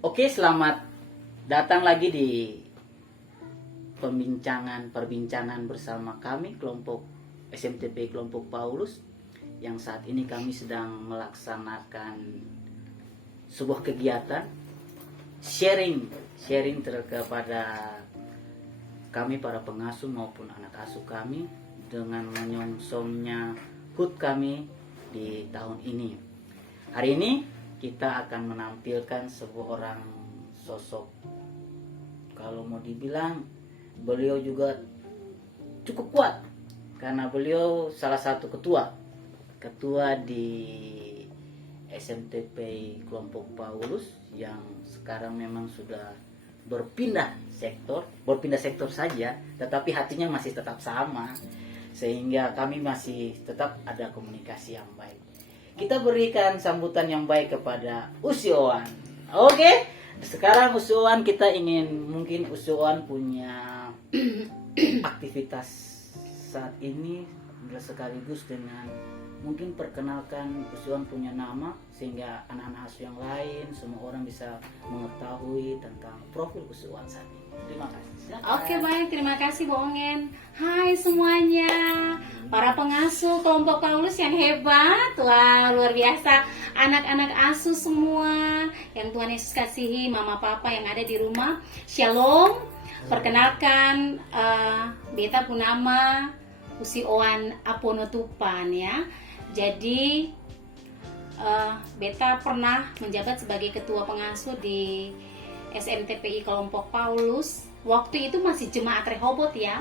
Oke, selamat datang lagi di perbincangan bersama kami kelompok SMTP kelompok Paulus, yang saat ini kami sedang melaksanakan sebuah kegiatan sharing kepada kami para pengasuh maupun anak asuh kami dengan menyongsongnya HUT kami di tahun ini. Hari ini kita akan menampilkan seorang sosok, kalau mau dibilang beliau juga cukup kuat karena beliau salah satu ketua di SMTP kelompok Paulus yang sekarang memang sudah berpindah sektor saja, tetapi hatinya masih tetap sama, sehingga kami masih tetap ada komunikasi yang baik. Kita berikan sambutan yang baik kepada Usioan. Oke, sekarang Usioan kita ingin, mungkin Usioan punya aktivitas saat ini sekaligus dengan mungkin perkenalkan Usioan punya nama, sehingga anak-anak asuh yang lain semua orang bisa mengetahui tentang profil Usioan saat ini. Terima kasih. Silakan. Oke, baik, terima kasih Bu Ongen. Hai semuanya, para pengasuh kelompok Paulus yang hebat. Wah, luar biasa. Anak-anak asuh semua yang Tuhan Yesus kasihi, mama papa yang ada di rumah, Shalom. Perkenalkan, beta pun nama Usioan Aponotupan ya. Jadi beta pernah menjabat sebagai ketua pengasuh di SMTPI kelompok Paulus. Waktu itu masih jemaat Rehoboth ya,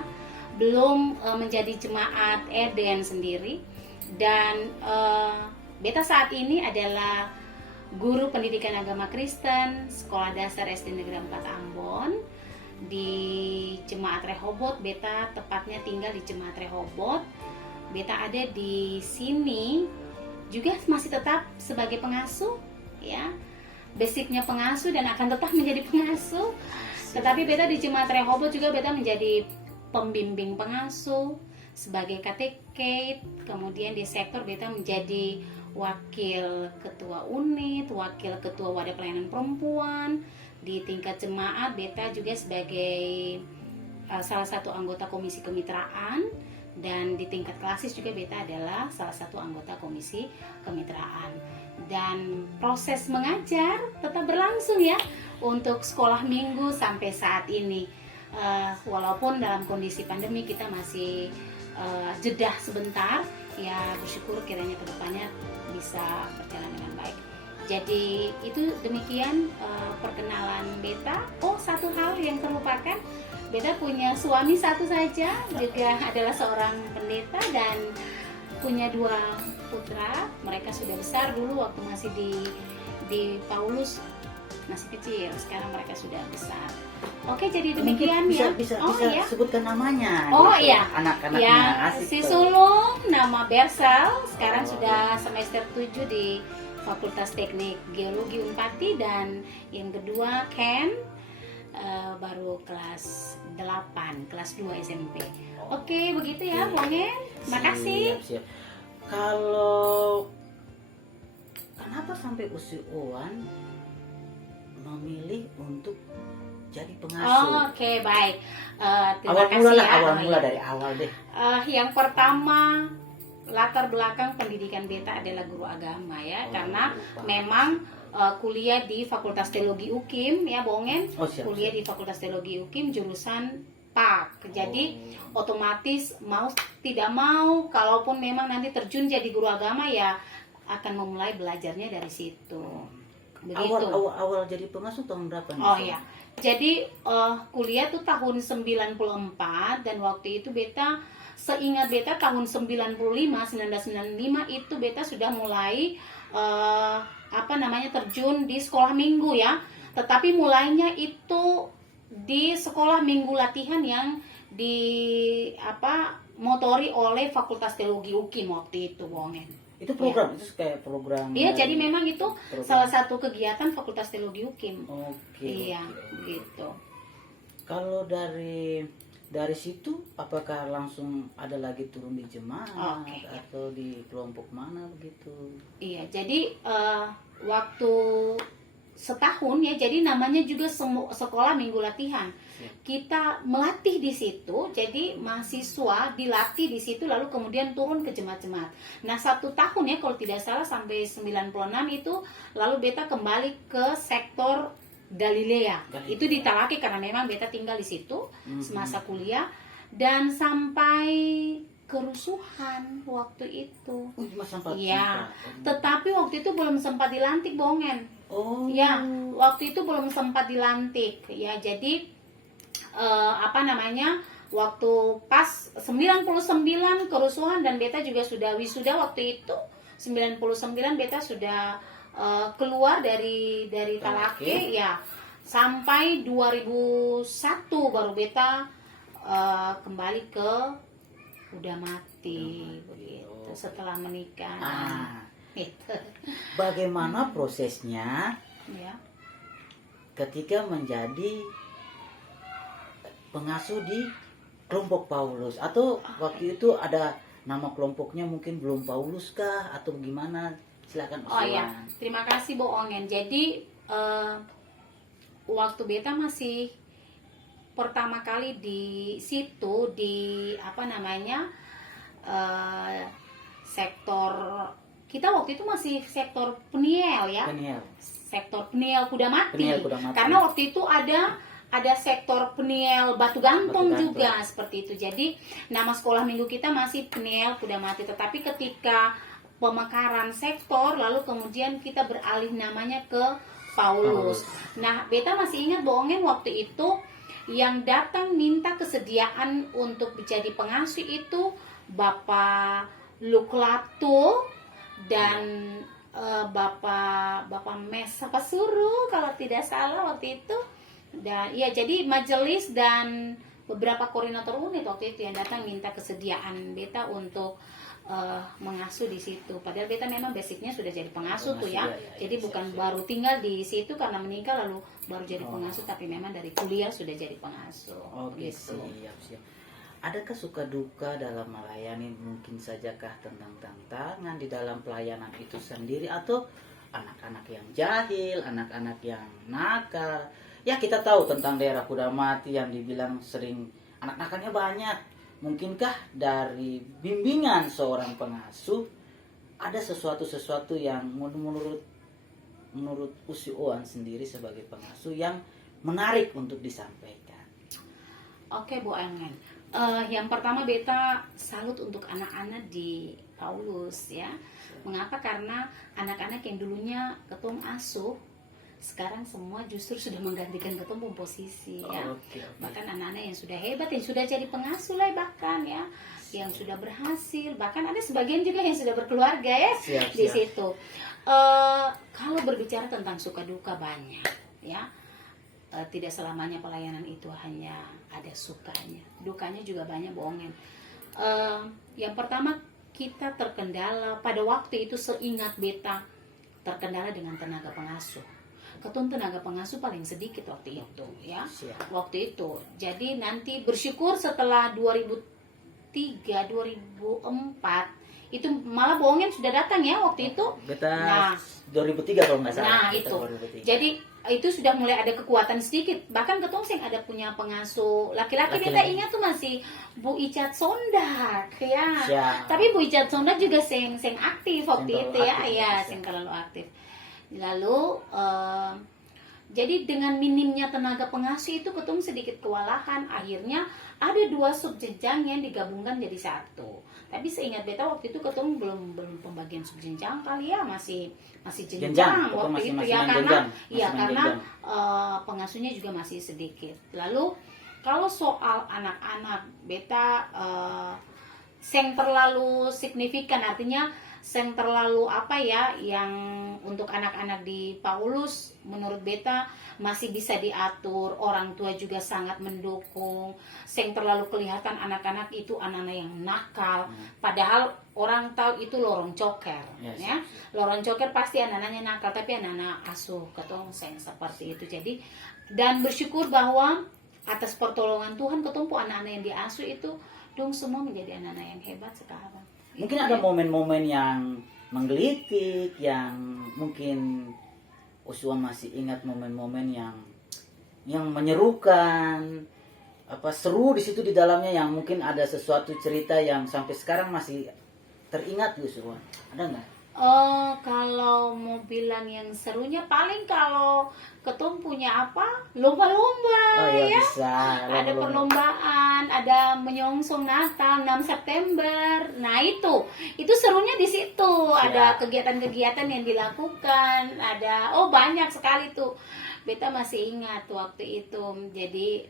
belum menjadi jemaat Eden sendiri. Dan beta saat ini adalah guru pendidikan agama Kristen Sekolah Dasar SD Negeri 4 Ambon di jemaat Rehoboth. Beta tepatnya tinggal di jemaat Rehoboth. Beta ada di sini juga masih tetap sebagai pengasuh ya. Basicnya pengasuh dan akan tetap menjadi pengasuh. Tetapi beta di jemaat Rehoboth juga beta menjadi pembimbing pengasuh sebagai kateket. Kemudian di sektor beta menjadi wakil ketua unit, wakil ketua wadah pelayanan perempuan. Di tingkat jemaat beta juga sebagai salah satu anggota komisi kemitraan. Dan di tingkat klasis juga beta adalah salah satu anggota komisi kemitraan. Dan proses mengajar tetap berlangsung ya untuk sekolah minggu sampai saat ini. Walaupun dalam kondisi pandemi kita masih jeda sebentar, ya bersyukur kiranya kedepannya bisa berjalan dengan baik. Jadi itu demikian perkenalan beta. Oh, satu hal yang terlupakan, beta punya suami satu saja, juga adalah seorang pendeta dan punya 2 putra. Mereka sudah besar, dulu waktu masih di Paulus masih kecil, sekarang mereka sudah besar. Oke, jadi demikian bisa, ya. Bisa ya. sebutkan namanya. Oh gitu. iya. Anak-anaknya Ya, asik. si sulung nama Bersal, sekarang sudah semester 7 di Fakultas Teknik Geologi Unpati, dan yang kedua Ken baru kelas 8, kelas 2 SMP. Oke, begitu ya, Bongen. Makasih. Siap. Kalau kenapa sampai Usioan memilih untuk jadi pengasuh? Oke, baik. Terima kasih Awal mula dari awal deh. Yang pertama, latar belakang pendidikan beta adalah guru agama ya, karena memang kuliah di Fakultas Teologi UKIM ya, Bongen. Kuliah di Fakultas Teologi UKIM jurusan PAK. Jadi otomatis mau tidak mau, kalaupun memang nanti terjun jadi guru agama ya akan memulai belajarnya dari situ. Begitu. Awal jadi pengasuh tahun berapa nih? Oh iya. Jadi kuliah tuh tahun 94, dan waktu itu beta, seingat beta tahun 1995 itu beta sudah mulai terjun di sekolah minggu ya. Tetapi mulainya itu di sekolah minggu latihan yang motori oleh Fakultas Teologi UKIM waktu itu, Bongen. Itu program, itu kayak program. Iya, jadi memang itu salah satu kegiatan Fakultas Teologi UKIM. Iya, gitu. Kalau dari situ apakah langsung ada lagi turun di jemaat atau di kelompok mana begitu? Iya, jadi waktu setahun ya, jadi namanya juga sekolah minggu latihan. Siap. Kita melatih di situ, jadi mahasiswa dilatih di situ lalu kemudian turun ke jemaat-jemaat. Nah 1 tahun ya kalau tidak salah sampai 96 itu, lalu beta kembali ke sektor Galilea. Itu di Talake karena memang beta tinggal di situ semasa kuliah, dan sampai kerusuhan waktu itu. Ya, tetapi waktu itu belum sempat dilantik Bongen. Oh. Ya, waktu itu belum sempat dilantik. Ya, jadi waktu pas 99 kerusuhan dan beta juga sudah wisuda waktu itu. 99 beta sudah keluar dari Talake ya. Sampai 2001 baru beta kembali ke udah mati begitu setelah menikah. Gitu. Bagaimana prosesnya Ya. ketika menjadi pengasuh di kelompok Paulus, atau waktu itu ada nama kelompoknya mungkin belum Paulus kah atau gimana? Silakan. Oh ya, terima kasih Bu Ongen. Jadi waktu beta masih pertama kali di situ di sektor, kita waktu itu masih sektor Peniel ya. Sektor Peniel Kuda Mati. Karena waktu itu ada sektor Peniel Batu Gantong juga seperti itu. Jadi nama sekolah minggu kita masih Peniel Kuda Mati, tetapi ketika pemekaran sektor lalu kemudian kita beralih namanya ke Paulus. Nah, beta masih ingat Bongen waktu itu yang datang minta kesediaan untuk menjadi pengasuh itu Bapak Luklato dan Bapak Mesa Pasuru kalau tidak salah waktu itu. Dan ya, jadi majelis dan beberapa koordinator unit waktu itu yang datang minta kesediaan beta untuk mengasuh di situ. Padahal beta memang basicnya sudah jadi pengasuh tuh ya. Jadi bukan baru tinggal di situ karena menikah lalu baru jadi pengasuh, tapi memang dari kuliah sudah jadi pengasuh. Gitu. Siap. Adakah suka duka dalam melayani, mungkin sajakah tentang tantangan di dalam pelayanan itu sendiri, atau anak-anak yang jahil, anak-anak yang nakal? Ya, kita tahu tentang daerah Kuda Mati yang dibilang sering anak-nakalnya banyak. Mungkinkah dari bimbingan seorang pengasuh ada sesuatu yang menurut Usi Oan sendiri sebagai pengasuh yang menarik untuk disampaikan? Oke Bu Angen, yang pertama beta salut untuk anak-anak di Paulus ya. Mengapa? Karena anak-anak yang dulunya ketum asuh sekarang semua justru sudah menggantikan ketum posisi ya. Bahkan anak-anak yang sudah hebat, yang sudah jadi pengasuh lah bahkan ya, yang sudah berhasil, bahkan ada sebagian juga yang sudah berkeluarga ya. Di situ. Kalau berbicara tentang suka duka banyak ya. Tidak selamanya pelayanan itu hanya ada sukanya, dukanya juga banyak Bongen. Yang pertama, kita terkendala pada waktu itu, seingat beta, terkendala dengan tenaga pengasuh. Ketum tenaga pengasuh paling sedikit waktu itu ya. Waktu itu. Jadi nanti bersyukur setelah 2003, 2004 itu malah Bongen sudah datang ya waktu itu. Beta 2003 kalau nggak salah. Nah itu. 2003. Jadi itu sudah mulai ada kekuatan sedikit. Bahkan ketum sing ada punya pengasuh laki-laki. Beta ingat tuh masih Bu Icat Sondak ya. Tapi Bu Icat Sondak juga sing aktif waktu itu ya. Ya, sing terlalu aktif. Lalu jadi dengan minimnya tenaga pengasuh itu ketum sedikit kewalahan. Akhirnya ada 2 subjenjang yang digabungkan jadi 1. Tapi seingat beta waktu itu ketum belum pembagian subjenjang kali ya, masih jenjang waktu itu ya, karena pengasuhnya juga masih sedikit. Lalu kalau soal anak-anak beta yang terlalu signifikan, artinya yang terlalu yang untuk anak-anak di Paulus menurut beta masih bisa diatur, orang tua juga sangat mendukung. Yang terlalu kelihatan anak-anak itu anak-anak yang nakal, padahal orang tahu itu lorong coker ya. Lorong coker pasti anak-anaknya nakal, tapi anak-anak asuh ketong seperti itu. Jadi dan bersyukur bahwa atas pertolongan Tuhan ketumpu anak-anak yang diasuh itu dong semua menjadi anak-anak yang hebat sekarang. Mungkin ada momen-momen yang menggelitik, yang mungkin Usuan masih ingat momen-momen yang menyerukan, apa seru di situ di dalamnya, yang mungkin ada sesuatu cerita yang sampai sekarang masih teringat Usuan. Ada nggak? Oh, kalau mau bilang yang serunya paling kalau ketum punya apa? Lomba-lomba Oh ya, ya. bisa. Ada perlombaan, ada menyongsong Natal 6 September. Nah, itu serunya di situ. Ada kegiatan-kegiatan yang dilakukan, ada banyak sekali tuh. Beta masih ingat waktu itu. Jadi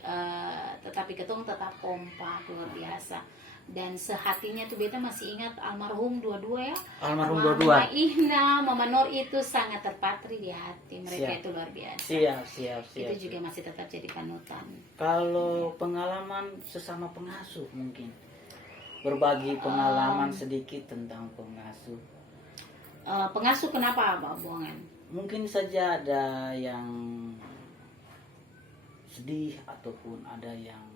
tetapi ketum tetap kompak luar biasa. Dan sehatinya tuh beta masih ingat almarhum dua-dua ya. Almarhum Mama dua-dua. Ihna, Mama Nur itu sangat terpatri di hati mereka. Siap. Itu luar biasa. Siap. Itu juga masih tetap jadi panutan. Kalau pengalaman sesama pengasuh mungkin berbagi pengalaman sedikit tentang pengasuh. Pengasuh kenapa Pak Buangan? Mungkin saja ada yang sedih ataupun ada yang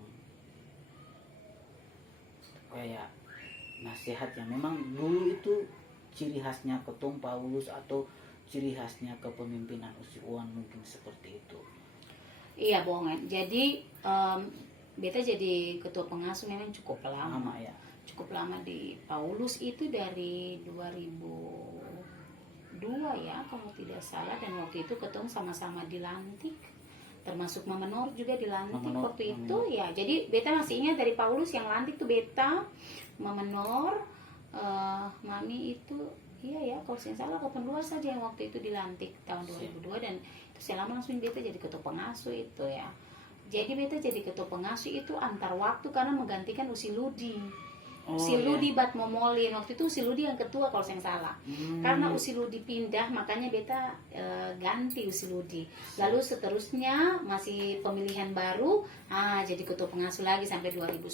kayak nasihat yang memang dulu itu ciri khasnya Ketum Paulus atau ciri khasnya kepemimpinan Usuan, mungkin seperti itu. Iya Buangan. Jadi beta jadi ketua pengasuh memang cukup lama. Ya. Cukup lama di Paulus itu dari 2002 ya kalau tidak salah, dan waktu itu ketum sama-sama dilantik. Termasuk Mama Nur juga dilantik waktu itu ya. Jadi beta masih ingat dari Paulus yang lantik tuh beta, Mama Nur, Mami itu iya ya kalau saya salah kapan dua saja yang waktu itu dilantik tahun 2002, dan itu selama langsung beta jadi ketua pengasuh itu ya. Jadi beta jadi ketua pengasuh itu antar waktu karena menggantikan Usiludi. Usiludi Bat Momolin waktu itu Usiludi yang ketua kalau saya salah. Karena Usiludi pindah makanya beta ganti Usiludi. Lalu seterusnya masih pemilihan baru, jadi ketua pengasuh lagi sampai 2010.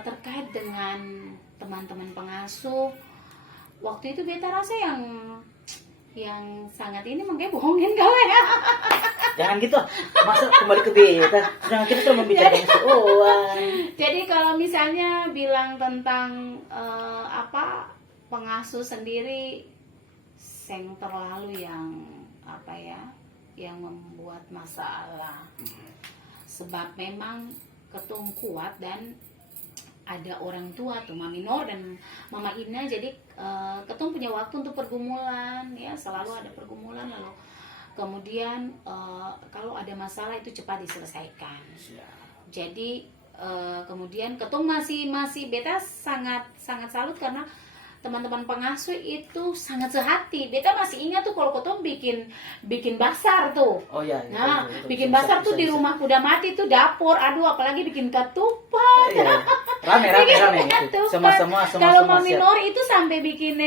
Terkait dengan teman-teman pengasuh, waktu itu beta rasa yang sangat ini makanya bohongin kau ya. Jangan gitu, masa kembali ke beta. Sedangkan kita sudah membicarakan Usuan. Jadi kalau misalnya bilang tentang pengasuh sendiri, seng terlalu yang yang membuat masalah. Sebab memang ketum kuat dan ada orang tua tuh Mami Nur dan Mama Ina, jadi ketum punya waktu untuk pergumulan ya, selalu ada pergumulan. Lalu kemudian kalau ada masalah itu cepat diselesaikan. Jadi kemudian ketum masih beta sangat salut karena teman-teman pengasuh itu sangat sehati. Beta masih ingat tuh kalau ketum bikin basar tuh. Oh ya. Nah, betul. bikin basar tuh di rumah kuda mati tuh dapur. Aduh, apalagi bikin ketupat. Iya. Rame gitu. Semua Kalau Mami siap. Nur itu sampai bikin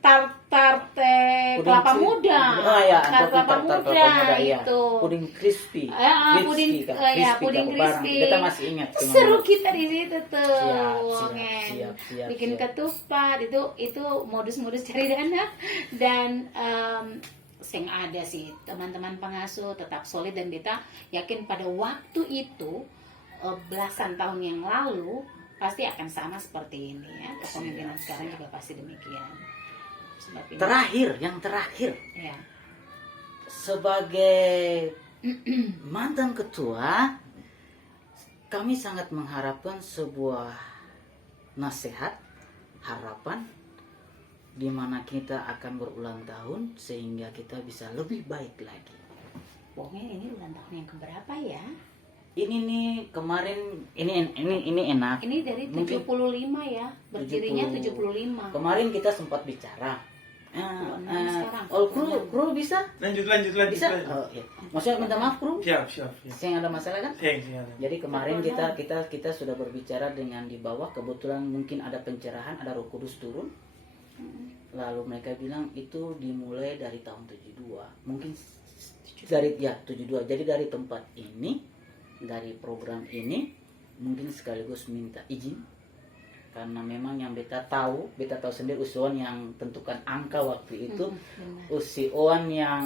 tart kelapa muda. Oh ya, tart kelapa muda iya. itu. Puding crispy. Puding crispy. Kita masih ingat. Seru kita di situ tuh. Siap. Bikin ketupat itu modus-modus cari dana, dan sing ada sih teman-teman pengasuh tetap solid, dan beta yakin pada waktu itu belasan tahun yang lalu pasti akan sama seperti ini ya. Kepemimpinan sekarang juga pasti demikian. Yang terakhir ya. Sebagai mantan ketua, kami sangat mengharapkan sebuah nasihat, harapan di mana kita akan berulang tahun sehingga kita bisa lebih baik lagi. Pokoknya ini ulang tahun yang keberapa ya? Ini nih kemarin ini enak. Ini dari 75 ya, berdirinya 75. Kemarin kita sempat bicara. Kru bisa? Lanjut. Bisa? Oh iya. Maksudnya minta maaf kru? Siap. Saya ada masalah kan? Siap. Jadi kemarin kita sudah berbicara dengan di bawah, kebetulan mungkin ada pencerahan, ada Roh Kudus turun. Lalu mereka bilang itu dimulai dari tahun 72. Mungkin dari 72. Jadi dari tempat ini, dari program ini mungkin sekaligus minta izin. Karena memang yang beta tahu sendiri Usuan yang tentukan angka waktu itu, Usuan yang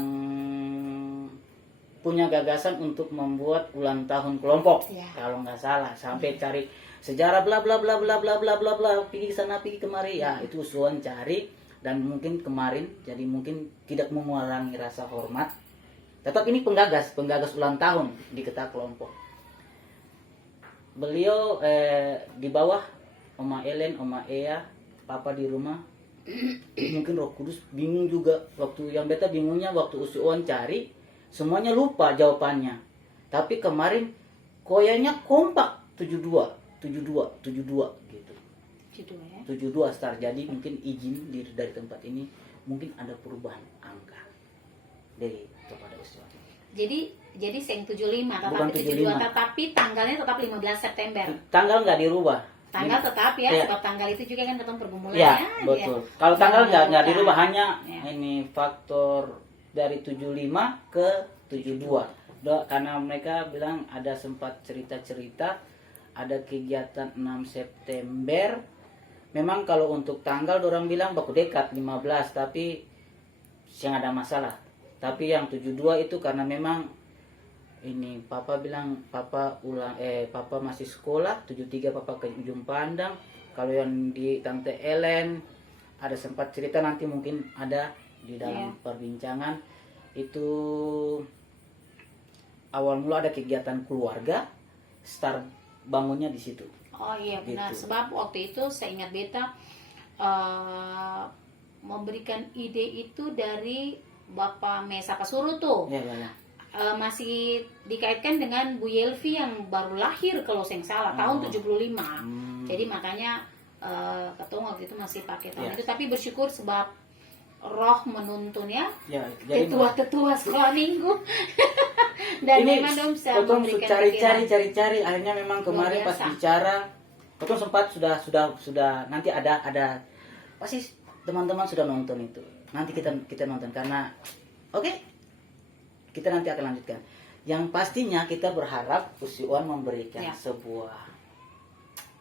punya gagasan untuk membuat ulang tahun kelompok ya. Kalau nggak salah sampai cari sejarah bla bla bla bla bla bla bla bla, pergi sana pergi kemari ya, itu Usuan cari dan mungkin kemarin jadi mungkin tidak mengurangi rasa hormat. Tetap ini penggagas ulang tahun di ketua kelompok. Beliau di bawah Oma Ellen, Oma Ea, Papa di rumah. Mungkin Roh Kudus bingung juga waktu yang beta bingungnya waktu usuan cari semuanya lupa jawabannya. Tapi kemarin koyanya kompak 72 gitu. 72 start. Jadi mungkin izin dari tempat ini mungkin ada perubahan angka dari kepada usuan. Jadi seng 75 Bukan tetapi 72 tetapi tanggalnya tetap 15 September. Tanggal nggak dirubah. Tanggal tetap ya, Ya. sebab tanggal itu juga kan ketemu pergumulannya. Ya, betul. Kalau tanggal nggak dirubah, hanya Ya. ini faktor dari 75 ke 72. Karena mereka bilang ada sempat cerita-cerita ada kegiatan 6 September. Memang kalau untuk tanggal orang bilang baku dekat 15, tapi yang ada masalah. Tapi yang 72 itu karena memang ini Papa bilang Papa masih sekolah, 73 Papa ke ujung pandang. Kalau yang di Tante Ellen ada sempat cerita, nanti mungkin ada di dalam perbincangan itu awal mula ada kegiatan keluarga, start bangunnya di situ. Oh iya benar, Gitu. sebab waktu itu saya ingat beta memberikan ide itu dari Bapak Mesa Kasuru tuh. Ya, ya, ya. Masih dikaitkan dengan Bu Yelvi yang baru lahir kalau saya nggak salah tahun 75. Jadi makanya ketua waktu itu masih pakai tahun itu, tapi bersyukur sebab roh menuntun ya. Ya, jadi Tetua sekolah minggu. Dan ini memang dong bisa Potong memberikan cari akhirnya memang kemarin Luar pas biasa. bicara Potong sempat sudah nanti ada pasti teman-teman sudah nonton itu. Nanti kita nonton karena oke. Kita nanti akan lanjutkan. Yang pastinya kita berharap Usiwan memberikan sebuah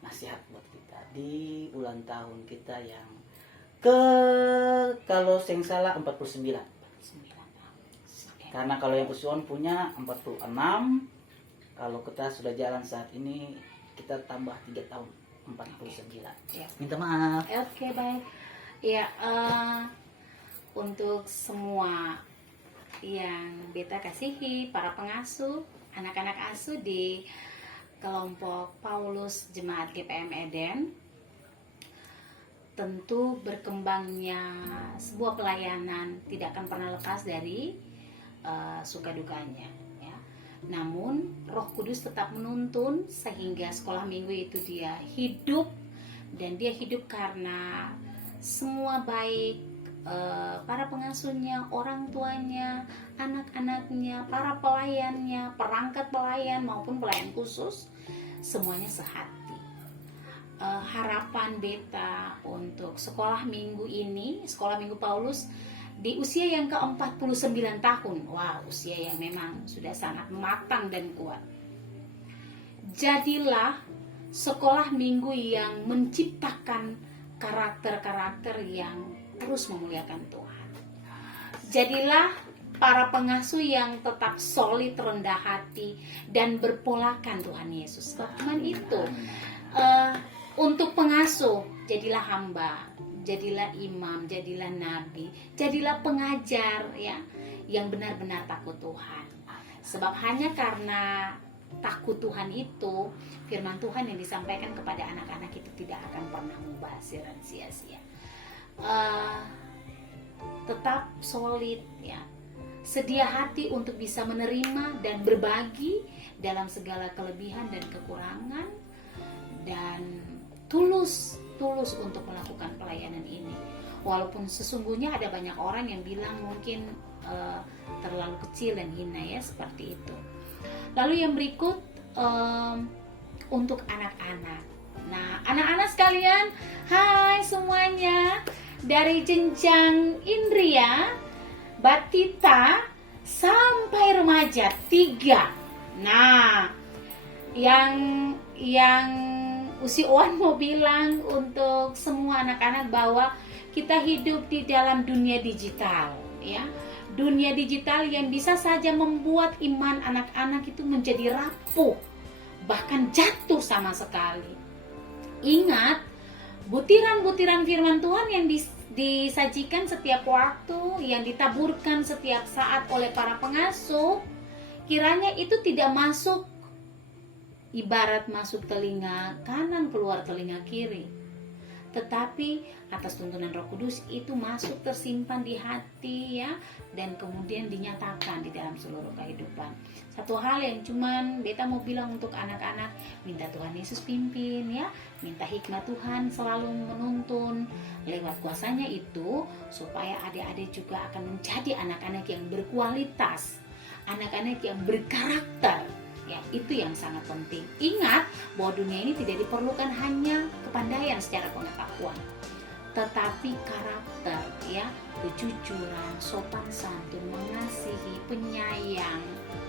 nasihat buat kita di ulang tahun kita yang kalau saya salah 49. Karena kalau yang Usiwan punya 46, kalau kita sudah jalan saat ini kita tambah 3 tahun 49. Ya. Minta maaf. Oke, baik. Ya, untuk semua yang beta kasihi, para pengasuh, anak-anak asuh di kelompok Paulus Jemaat GPM Eden, tentu berkembangnya sebuah pelayanan tidak akan pernah lepas dari suka dukanya ya. Namun Roh Kudus tetap menuntun sehingga sekolah minggu itu dia hidup, dan dia hidup karena semua baik para pengasuhnya, orang tuanya, anak-anaknya, para pelayannya, perangkat pelayan maupun pelayan khusus, semuanya sehati. Harapan beta untuk sekolah minggu ini, sekolah minggu Paulus di usia yang ke-49 tahun. Wah, usia yang memang sudah sangat matang dan kuat. Jadilah sekolah minggu yang menciptakan karakter-karakter yang terus memuliakan Tuhan. Jadilah para pengasuh yang tetap solid, rendah hati, dan berpolakan Tuhan Yesus. Cuman itu. Untuk pengasuh, jadilah hamba, jadilah imam, jadilah nabi, jadilah pengajar ya, yang benar-benar takut Tuhan. Sebab hanya karena takut Tuhan itu, firman Tuhan yang disampaikan kepada anak-anak itu tidak akan pernah mubazir dan sia-sia. Tetap solid ya, sedia hati untuk bisa menerima dan berbagi dalam segala kelebihan dan kekurangan, dan tulus untuk melakukan pelayanan ini. Walaupun sesungguhnya ada banyak orang yang bilang mungkin terlalu kecil dan hina ya, seperti itu. Lalu yang berikut untuk anak-anak. Nah, anak-anak sekalian, hai semuanya, dari jenjang Indria, Batita sampai remaja 3. Nah, yang Usiwan mau bilang untuk semua anak-anak bahwa kita hidup di dalam dunia digital ya. Dunia digital yang bisa saja membuat iman anak-anak itu menjadi rapuh, bahkan jatuh sama sekali. Ingat butiran-butiran firman Tuhan yang disajikan setiap waktu, yang ditaburkan setiap saat oleh para pengasuh, kiranya itu tidak masuk ibarat masuk telinga kanan keluar telinga kiri, tetapi atas tuntunan Roh Kudus itu masuk tersimpan di hati ya, dan kemudian dinyatakan di dalam seluruh kehidupan. Satu hal yang cuman beta mau bilang untuk anak-anak, minta Tuhan Yesus pimpin ya, minta hikmat Tuhan selalu menuntun lewat kuasanya itu, supaya adik-adik juga akan menjadi anak-anak yang berkualitas, anak-anak yang berkarakter. Ya, itu yang sangat penting. Ingat bahwa dunia ini tidak diperlukan hanya kepandaian secara pengetahuan, tetapi karakter ya, kejujuran, sopan santun, mengasihi, penyayang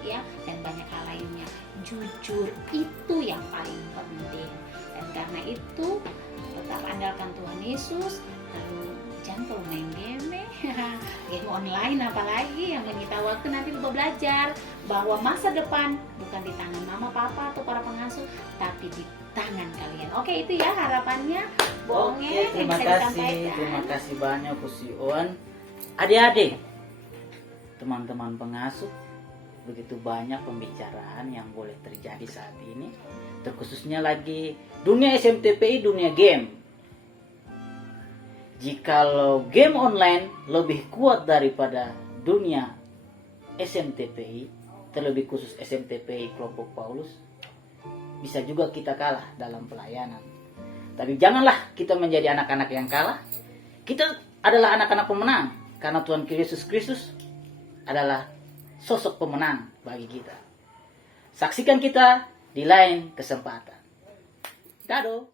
ya, dan banyak hal lainnya. Jujur itu yang paling penting. Dan karena itu tetap andalkan Tuhan Yesus, lalu jangan terlalu main game online apalagi yang menyita waktu. Nanti lupa belajar bahwa masa depan bukan di tangan mama, papa atau para pengasuh, tapi di tangan kalian. Oke, itu ya harapannya. Oke, terima kasih banyak Pusi Oan. Adik-adik, teman-teman pengasuh, begitu banyak pembicaraan yang boleh terjadi saat ini, terkhususnya lagi dunia SMTPI, dunia game. Jikalau game online lebih kuat daripada dunia SMTPI, terlebih khusus SMTPI kelompok Paulus, bisa juga kita kalah dalam pelayanan. Tapi janganlah kita menjadi anak-anak yang kalah. Kita adalah anak-anak pemenang, karena Tuhan Yesus Kristus adalah sosok pemenang bagi kita. Saksikan kita di lain kesempatan. Dadah.